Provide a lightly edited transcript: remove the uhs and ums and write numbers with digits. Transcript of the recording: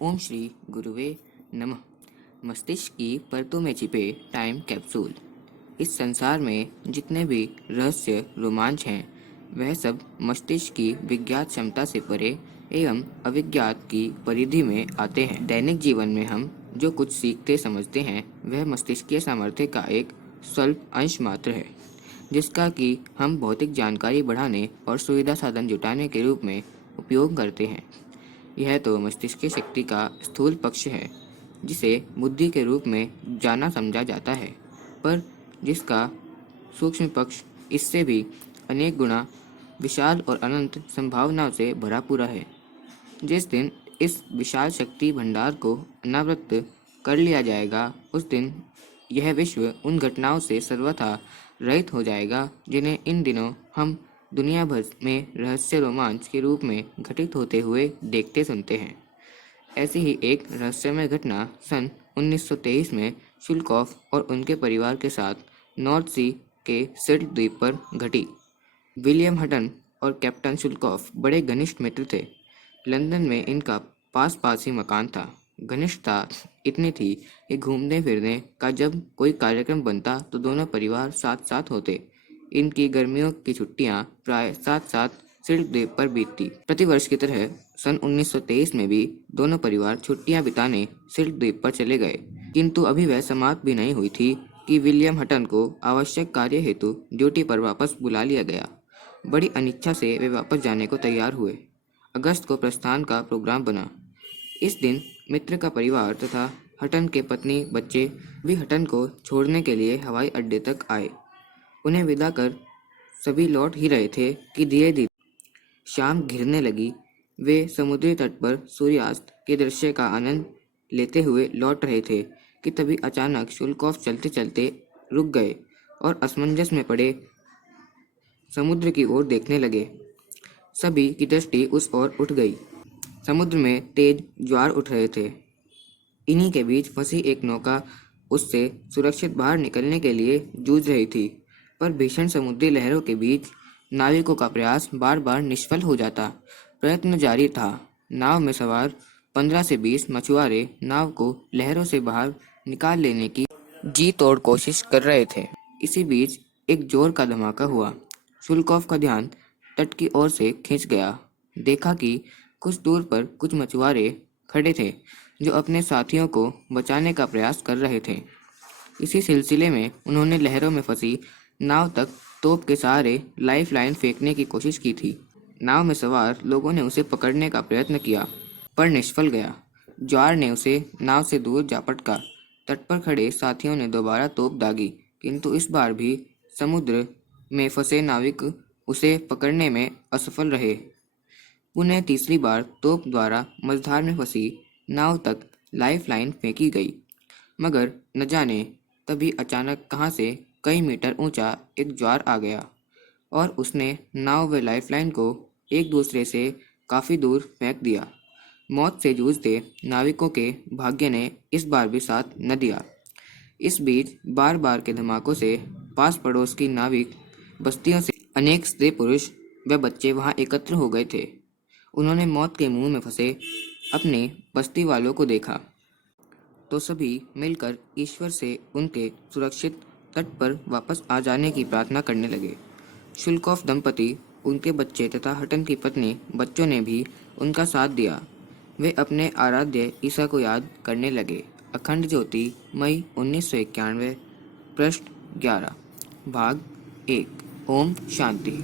ओम श्री गुरुवे नमः। मस्तिष्क की परतों में छिपे टाइम कैप्सूल। इस संसार में जितने भी रहस्य रोमांच हैं वह सब मस्तिष्क की विज्ञात क्षमता से परे एवं अविज्ञात की परिधि में आते हैं। दैनिक जीवन में हम जो कुछ सीखते समझते हैं वह मस्तिष्कीय सामर्थ्य का एक स्वल्प अंश मात्र है, जिसका कि हम भौतिक जानकारी बढ़ाने और सुविधा साधन जुटाने के रूप में उपयोग करते हैं। यह तो मस्तिष्क की शक्ति का स्थूल पक्ष है, जिसे बुद्धि के रूप में जाना समझा जाता है, पर जिसका सूक्ष्म पक्ष इससे भी अनेक गुना विशाल और अनंत संभावनाओं से भरा पूरा है। जिस दिन इस विशाल शक्ति भंडार को अनावृत कर लिया जाएगा, उस दिन यह विश्व उन घटनाओं से सर्वथा रहित हो जाएगा जिन्हें इन दिनों हम दुनिया भर में रहस्य रोमांच के रूप में घटित होते हुए देखते सुनते हैं। ऐसी ही एक रहस्यमय घटना सन 1923 में शुल्कॉफ और उनके परिवार के साथ नॉर्थ सी के सिल्ट द्वीप पर घटी। विलियम हटन और कैप्टन शुल्कॉफ बड़े घनिष्ठ मित्र थे। लंदन में इनका पास पास ही मकान था। घनिष्ठता इतनी थी कि घूमने फिरने का जब कोई कार्यक्रम बनता तो दोनों परिवार साथ साथ होते। इनकी गर्मियों की छुट्टियां प्राय साथ साथ सिल्ट द्वीप पर बीतती। प्रतिवर्ष की तरह सन 1923 में भी दोनों परिवार छुट्टियां बिताने सिल्ट द्वीप पर चले गए, किंतु अभी वह समाप्त भी नहीं हुई थी कि विलियम हटन को आवश्यक कार्य हेतु ड्यूटी पर वापस बुला लिया गया। बड़ी अनिच्छा से वे वापस जाने को तैयार हुए। अगस्त को प्रस्थान का प्रोग्राम बना। इस दिन मित्र का परिवार तथा हटन के पत्नी बच्चे भी हटन को छोड़ने के लिए हवाई अड्डे तक आए। उन्हें विदा कर सभी लौट ही रहे थे कि धीरे धीरे शाम घिरने लगी। वे समुद्री तट पर सूर्यास्त के दृश्य का आनंद लेते हुए लौट रहे थे कि तभी अचानक शुल्कॉफ चलते चलते रुक गए और असमंजस में पड़े समुद्र की ओर देखने लगे। सभी की दृष्टि उस ओर उठ गई। समुद्र में तेज ज्वार उठ रहे थे। इन्हीं के बीच फंसी एक नौका उससे सुरक्षित बाहर निकलने के लिए जूझ रही थी, पर भीषण समुद्री लहरों के बीच नाविकों का प्रयास बार बार निष्फल हो जाता। प्रयत्न जारी था। नाव में सवार 15 से 20 मछुआरे नाव को लहरों से बाहर निकाल लेने की जी तोड़ कोशिश कर रहे थे। इसी बीच एक जोर का धमाका हुआ। शुल्कॉफ का ध्यान तट की ओर से खिंच गया। देखा कि कुछ दूर पर कुछ मछुआरे खड़े थे जो अपने साथियों को बचाने का प्रयास कर रहे थे। इसी सिलसिले में उन्होंने लहरों में फंसी नाव तक तोप के सहारे लाइफ लाइन फेंकने की कोशिश की थी। नाव में सवार लोगों ने उसे पकड़ने का प्रयत्न किया, पर निष्फल गया। ज्वार ने उसे नाव से दूर जा पटका। तट पर खड़े साथियों ने दोबारा तोप दागी, किंतु इस बार भी समुद्र में फंसे नाविक उसे पकड़ने में असफल रहे। पुनः तीसरी बार तोप द्वारा मझधार में फंसी नाव तक लाइफ लाइन फेंकी गई, मगर न जाने तभी अचानक कहां से कई मीटर ऊंचा एक ज्वार आ गया और उसने नाव व लाइफलाइन को एक दूसरे से काफी दूर फेंक दिया। मौत से जूझते नाविकों के भाग्य ने इस बार भी साथ न दिया। इस बीच बार बार के धमाकों से पास पड़ोस की नाविक बस्तियों से अनेक स्त्री पुरुष व बच्चे वहां एकत्र हो गए थे। उन्होंने मौत के मुंह में फंसे अपने बस्ती वालों को देखा तो सभी मिलकर ईश्वर से उनके सुरक्षित तट पर वापस आ जाने की प्रार्थना करने लगे। शुल्कॉफ दंपति, उनके बच्चे तथा हटन की पत्नी बच्चों ने भी उनका साथ दिया। वे अपने आराध्य ईसा को याद करने लगे। अखंड ज्योति, मई 1991, पृष्ठ 11, भाग 1। ओम शांति।